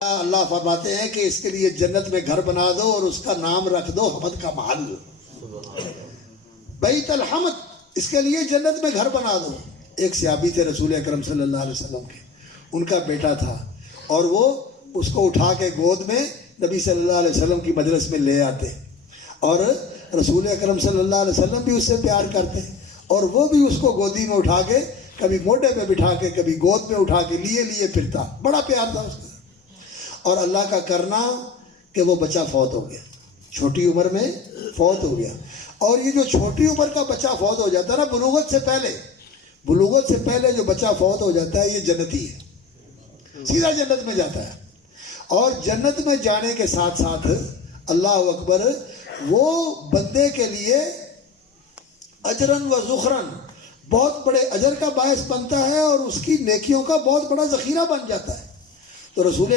اللہ فرماتے ہیں کہ اس کے لیے جنت میں گھر بنا دو اور اس کا نام رکھ دو حمد کا محل، بیت الحمد، اس کے لیے جنت میں گھر بنا دو۔ ایک صحابی تھے رسول اکرم صلی اللہ علیہ وسلم کے، ان کا بیٹا تھا اور وہ اس کو اٹھا کے گود میں نبی صلی اللہ علیہ وسلم کی مجلس میں لے آتے، اور رسول اکرم صلی اللہ علیہ وسلم بھی اس سے پیار کرتے اور وہ بھی اس کو گودی میں اٹھا کے کبھی موڈے پہ بٹھا کے کبھی گود میں اٹھا کے لیے پھرتا، بڑا پیار تھا اس کا۔ اور اللہ کا کرنا کہ وہ بچہ فوت ہو گیا، چھوٹی عمر میں فوت ہو گیا۔ اور یہ جو چھوٹی عمر کا بچہ فوت ہو جاتا ہے نا، بلوغت سے پہلے جو بچہ فوت ہو جاتا ہے یہ جنتی ہے، سیدھا جنت میں جاتا ہے۔ اور جنت میں جانے کے ساتھ ساتھ اللہ اکبر، وہ بندے کے لیے اجرن و ذخرن بہت بڑے اجر کا باعث بنتا ہے اور اس کی نیکیوں کا بہت بڑا ذخیرہ بن جاتا ہے۔ تو رسول